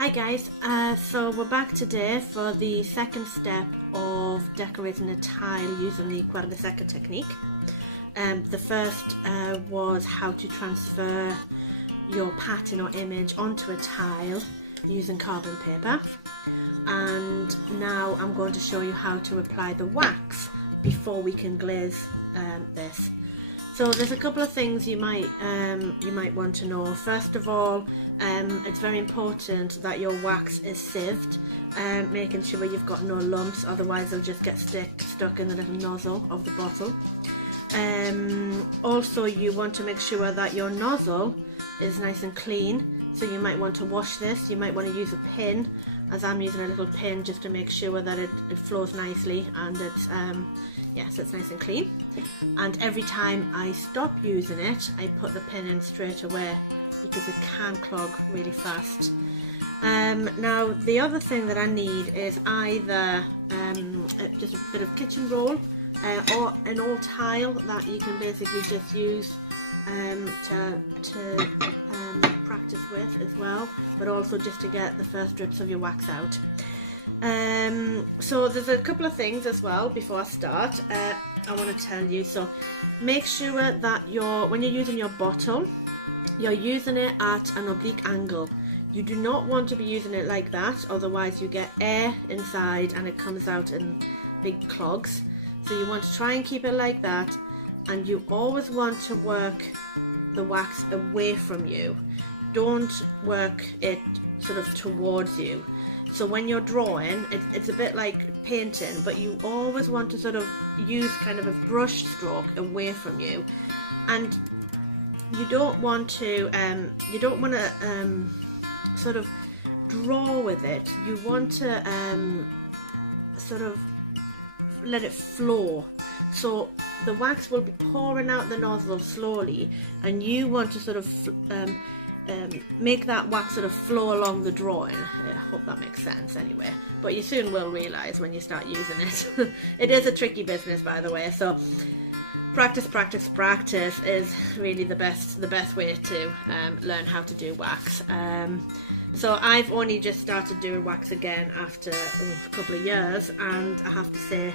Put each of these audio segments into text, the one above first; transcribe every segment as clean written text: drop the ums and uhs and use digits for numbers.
Hi guys, so we're back today for the second step of decorating a tile using the Cuerda Seca technique. The first was how to transfer your pattern or image onto a tile using carbon paper, and now I'm going to show you how to apply the wax before we can glaze this. So there's a couple of things you might want to know. First of all, it's very important that your wax is sieved, making sure you've got no lumps, otherwise they'll just get stuck in the little nozzle of the bottle. Also, you want to make sure that your nozzle is nice and clean, so you might want to wash this. You might want to use a pin, as I'm using a little pin just to make sure that it flows nicely and it's so it's nice and clean. And every time I stop using it, I put the pin in straight away because it can clog really fast. Now the other thing that I need is either just a bit of kitchen roll or an old tile that you can basically just use to practice with as well, but also just to get the first drips of your wax out. So there's a couple of things as well before I start. I want to tell you, so make sure that when you're using your bottle, you're using it at an oblique angle. You do not want to be using it like that, otherwise you get air inside and it comes out in big clogs. So you want to try and keep it like that, and you always want to work the wax away from you. Don't work it sort of towards you. So when you're drawing, it's a bit like painting, but you always want to sort of use kind of a brush stroke away from you, and you don't want to sort of draw with it. You want to sort of let it flow. So the wax will be pouring out the nozzle slowly, and you want to sort of make that wax sort of flow along the drawing. I hope that makes sense anyway, but you soon will realise when you start using it. It is a tricky business, by the way, so practice is really the best way to learn how to do wax. So I've only just started doing wax again after a couple of years, and I have to say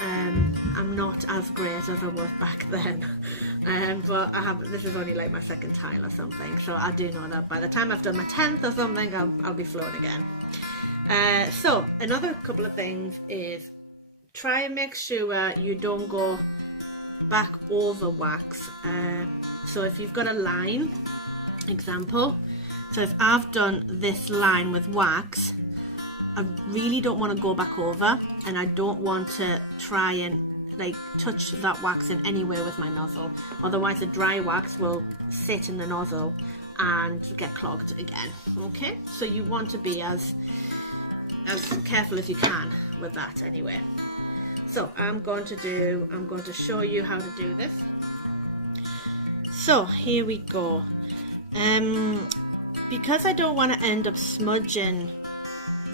I'm not as great as I was back then, but this is only like my second tile or something, so I do know that by the time I've done my 10th or something, I'll be flowing again. So another couple of things is try and make sure you don't go back over wax. So if you've got a line, example, so if I've done this line with wax, I really don't want to go back over, and I don't want to try and like touch that wax in any way with my nozzle, otherwise the dry wax will sit in the nozzle and get clogged again. Okay, so you want to be as careful as you can with that anyway. So I'm going to show you how to do this. So here we go. Because I don't want to end up smudging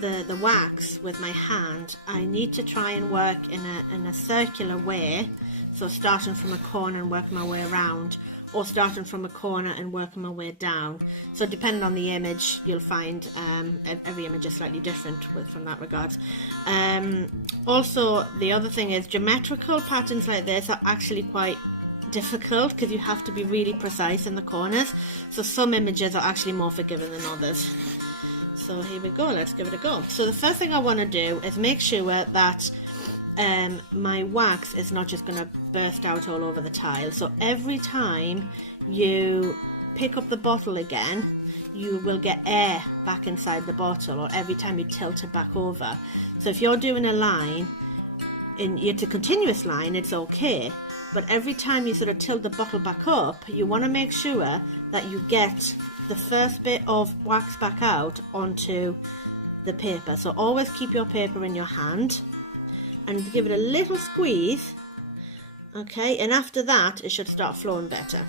the wax with my hand, I need to try and work in a circular way, so starting from a corner and working my way around, or starting from a corner and working my way down. So depending on the image, you'll find every image is slightly different from that regard. Also, the other thing is geometrical patterns like this are actually quite difficult because you have to be really precise in the corners, so some images are actually more forgiving than others. So here we go, let's give it a go. So the first thing I want to do is make sure that my wax is not just going to burst out all over the tile. So every time you pick up the bottle again, you will get air back inside the bottle, or every time you tilt it back over. So if you're doing a line, it's a continuous line, it's okay, but every time you sort of tilt the bottle back up, you want to make sure that you get the first bit of wax back out onto the paper. So always keep your paper in your hand and give it a little squeeze, okay, and after that it should start flowing better.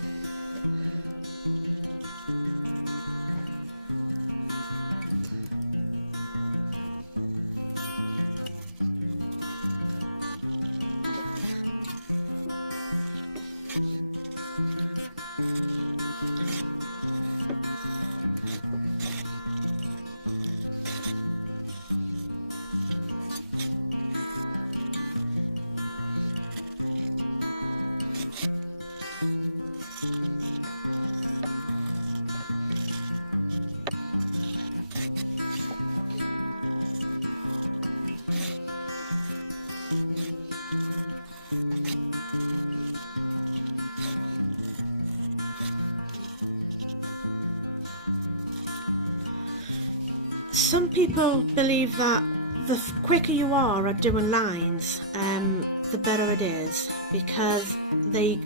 some people believe that the quicker you are at doing lines, the better it is, because they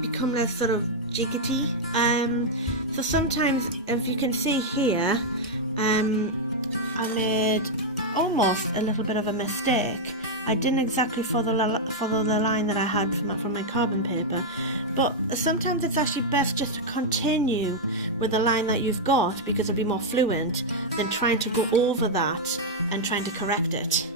become less sort of jiggity. So sometimes, if you can see here, I made almost a little bit of a mistake. I didn't exactly follow the line that I had from my carbon paper, but sometimes it's actually best just to continue with the line that you've got, because it'll be more fluent than trying to go over that and trying to correct it.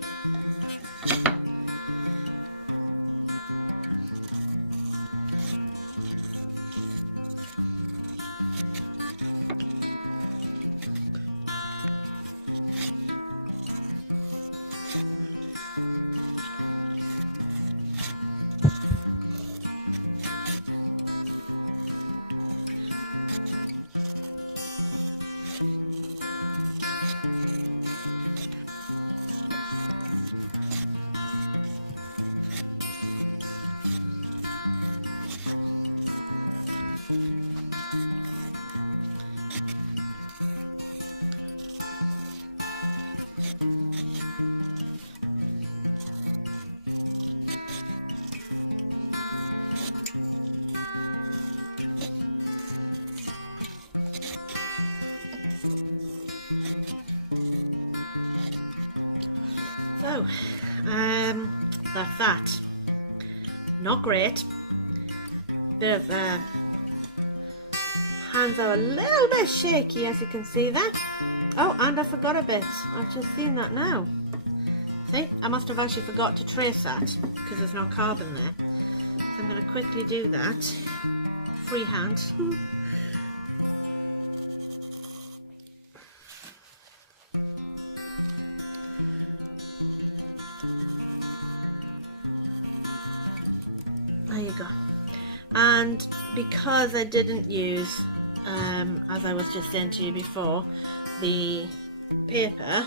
So, that's that. Not great. Bit of hands are a little bit shaky, as you can see there. Oh, and I forgot a bit. I've just seen that now. See, I must have actually forgot to trace that because there's no carbon there. So I'm going to quickly do that. Freehand. There you go. And because I didn't use, as I was just saying to you before, the paper,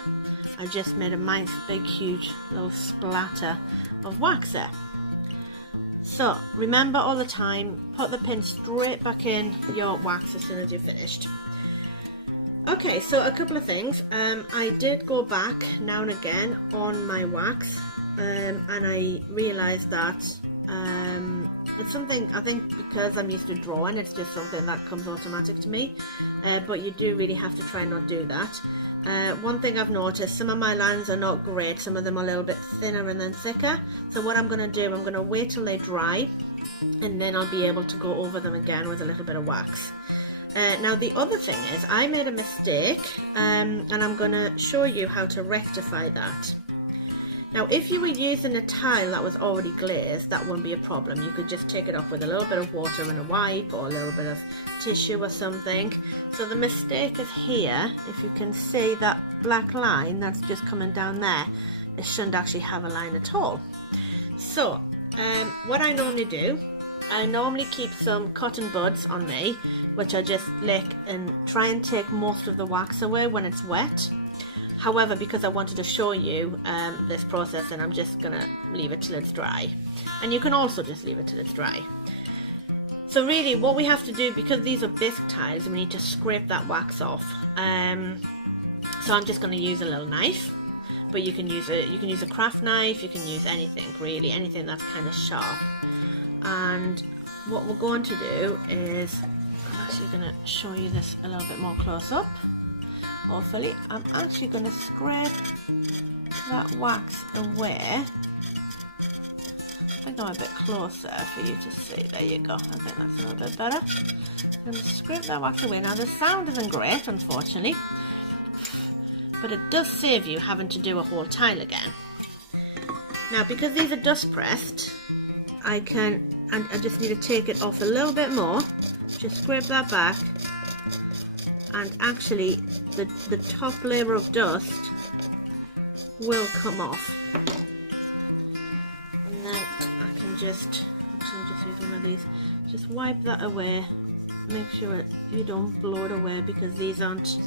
I just made a nice big huge little splatter of wax there. So remember all the time, put the pin straight back in your wax as soon as you're finished. Okay, so a couple of things. I did go back now and again on my wax, and I realised that it's something, I think because I'm used to drawing, it's just something that comes automatic to me, but you do really have to try and not do that. One thing I've noticed, some of my lines are not great, some of them are a little bit thinner and then thicker, so what I'm going to do, I'm going to wait till they dry and then I'll be able to go over them again with a little bit of wax. Now the other thing is, I made a mistake, and I'm going to show you how to rectify that. Now if you were using a tile that was already glazed, that wouldn't be a problem. You could just take it off with a little bit of water and a wipe, or a little bit of tissue or something. So the mistake is here. If you can see that black line that's just coming down there, it shouldn't actually have a line at all. So what I normally do, I normally keep some cotton buds on me, which I just lick and try and take most of the wax away when it's wet. However, because I wanted to show you this process, and I'm just going to leave it till it's dry. And you can also just leave it till it's dry. So really what we have to do, because these are bisque tiles, we need to scrape that wax off. So I'm just going to use a little knife, but you can use a craft knife, you can use anything really, anything that's kind of sharp. And what we're going to do is, I'm actually going to show you this a little bit more close up. Hopefully, I'm actually going to scrape that wax away. I think I'm a bit closer for you to see. There you go. I think that's a little bit better. I'm going to scrape that wax away. Now the sound isn't great, unfortunately, but it does save you having to do a whole tile again. Now because these are dust pressed, I just need to take it off a little bit more. Just scrape that back, and actually the top layer of dust will come off. And then I can just use one of these, just wipe that away, make sure you don't blow it away, because these aren't,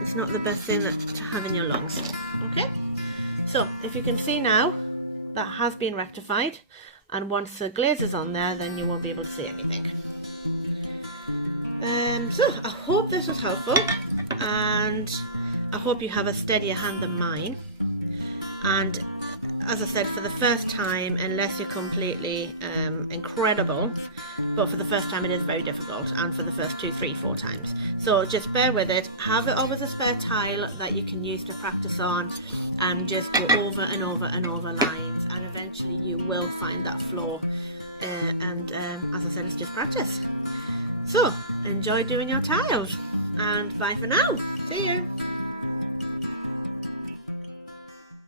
it's not the best thing to have in your lungs. Okay, so if you can see now, that has been rectified, and once the glaze is on there, then you won't be able to see anything. So I hope this was helpful, and I hope you have a steadier hand than mine, and as I said, for the first time, unless you're completely incredible, but for the first time it is very difficult, and for the first 2, 3, 4 times. So just bear with it. Have it always a spare tile that you can use to practice on, and just go over and over and over lines, and eventually you will find that flow. As I said, it's just practice. So enjoy doing your tiles, and bye for now. See you.